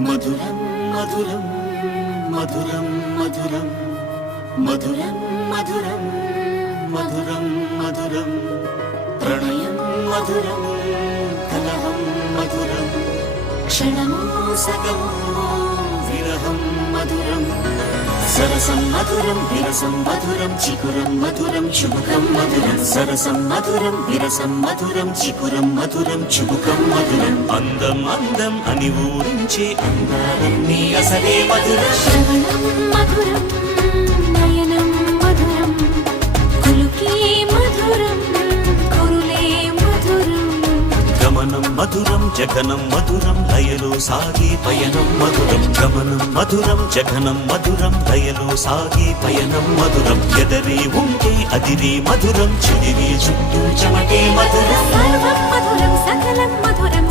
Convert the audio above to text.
మధురం మధురం మధురం మధురం మధురం మధురం మధురం మధురం ప్రణయం మధురం కలహం మధురం క్షణము సగము విరహం మధురం సరసం మధురం విరసం మధురం చికురం మధురం చుబుకం మధురం సరసం మధురం విరసం మధురం చికురం మధురం చుబుకం మధురం అందం అందం అని ఊరించే అందాలన్నీ అసలే మధురం శ్రవణం మధురం నయనం మధురం కులుకే మధురం కురులే మధురం గమనం మధురం జగనం మధురం లయలో సాగే పయనం మధురం గమనం మధురం జగనం మధురం లయలో సాగే పయనం మధురం ఎదరి ఉంటే అదిరే మధురం చెదిరి చుట్టూ చెమటే మధురం సర్వం మధురం సకలం మధురం